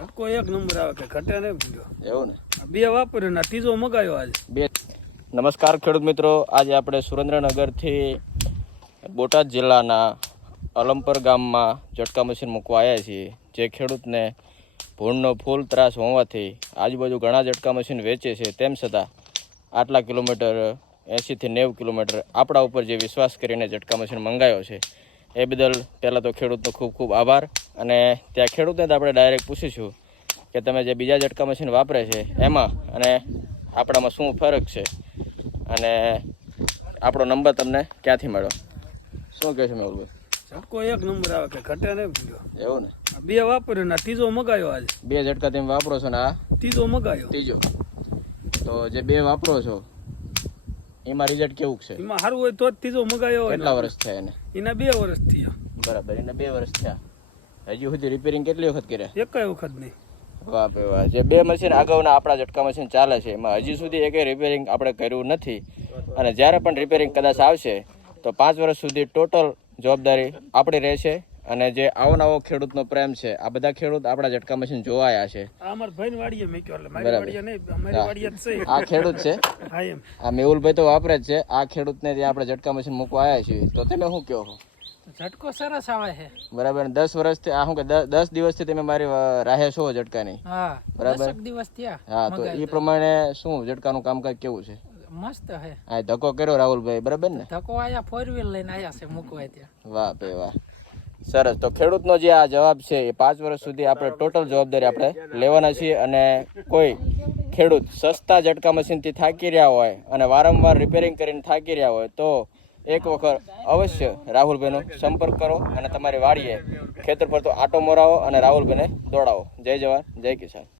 ઝટકો એક નંબર આવે કે ઘટે નહીં ભૂલ્યો એવું ને? બે વાપર્યો ને ત્રીજો મગાયો આજે બે. નમસ્કાર ખેડૂત મિત્રો, આજે આપણે સુરેન્દ્રનગરથી બોટાદ જિલ્લાના અલમપર ગામમાં ઝટકા મશીન મૂકવા આવ્યા છીએ. જે ખેડૂતને ભૂણનો ફૂલ ત્રાસ હોવાથી આજુબાજુ ઘણા ઝટકા મશીન વેચે છે, તેમ છતાં આટલા કિલોમીટર 80 થી 90 કિલોમીટર આપણા ઉપર જે વિશ્વાસ કરીને ઝટકા મશીન મંગાવ્યો છે એ બદલ પહેલાં તો ખેડૂતનો ખૂબ ખૂબ આભાર. અને ત્યાં ખેડૂતને તો આપણે ડાયરેક્ટ પૂછીશું કે તમે જે બીજા ઝટકા મશીન વાપરે છે એમાં અને આપણામાં શું ફરક છે અને આપણો નંબર તમને ક્યાંથી મળ્યો, શું કહે છે મેહુલભાઈ? ઝટકો એક નંબર આવે કે ઘટે નહીં ભૂલ્યો. એવું ને? બે વાપર્યો ને ત્રીજો મગાયો આજે બે ઝટકા તમે વાપરો છો ને આ ત્રીજો મગાયો. ત્રીજો. તો જે બે વાપરો છો એમાં રિઝલ્ટ કેવું છે? એમાં સારું હોય તો જ ત્રીજો મગાયો હોય. કેટલા વર્ષ થયા એને? એના 2 વર્ષ થયા. બરાબર, એને 2 વર્ષ થયા. હજી સુધી રિપેરિંગ કેટલી વખત કર્યા? એકાય વખત નહીં. વાહ ભાઈ વાહ. જે બે મશીન અગાઉના આપણા ઝટકા મશીન ચાલે છે એમાં હજી સુધી એકેય રિપેરિંગ આપણે કર્યું નથી. અને જ્યારે પણ રિપેરિંગ કદાચ આવશે તો 5 વર્ષ સુધી ટોટલ જવાબદારી આપણી રહેશે. અને જે આવો નવો ખેડૂતનો પ્રેમ છે, આ બધા ખેડૂત આપણા ઝટકા મશીન જોવા આવ્યા છે. આ અમારા ભાઈની વાડીએ મેક્યો એટલે મારી વાડીએ નહીં, અમારી વાડીએ જ છે. આ ખેડૂત છે, હા એમ. આ મેહુલભાઈ તો વાપરે જ છે. આ ખેડૂતને ત્યાં આપણે ઝટકા મશીન મૂકવા આવ્યા છીએ, તો તમે શું કહો છો? ઝટકો સરસ આવે છે. બરાબર. 10 વર્ષથી આ શું કે 10 દિવસથી તમે મારી રાહે છો ઝટકાની? હા, બરાબર. 10 દિવસ થયા. હા, તો એ પ્રમાણે શું ઝટકાનું કામકાજ કેવું છે? મસ્ત છે. આ ધક્કો કર્યો રાહુલભાઈ, બરાબર ને? ધક્કો આયા 4 વ્હીલ લઈને આયા છે મૂકવા ત્યાં. વાહ ભાઈ વાહ, સરસ. તો ખેડૂતનો જે આ જવાબ છે એ 5 વર્ષ સુધી આપણે ટોટલ જવાબદારી આપણે લેવાના છીએ. અને કોઈ ખેડૂત સસ્તા ઝટકા મશીનથી થાકી રહ્યા હોય અને વારંવાર રિપેરિંગ કરીને થાકી રહ્યા હોય તો એક વખત અવશ્ય રાહુલભાઈનો સંપર્ક કરો અને તમારી વાડીએ ખેતર પર તો આટો મરાવો અને રાહુલભાઈને દોડાવો. જય જવાન, જય કિસાન.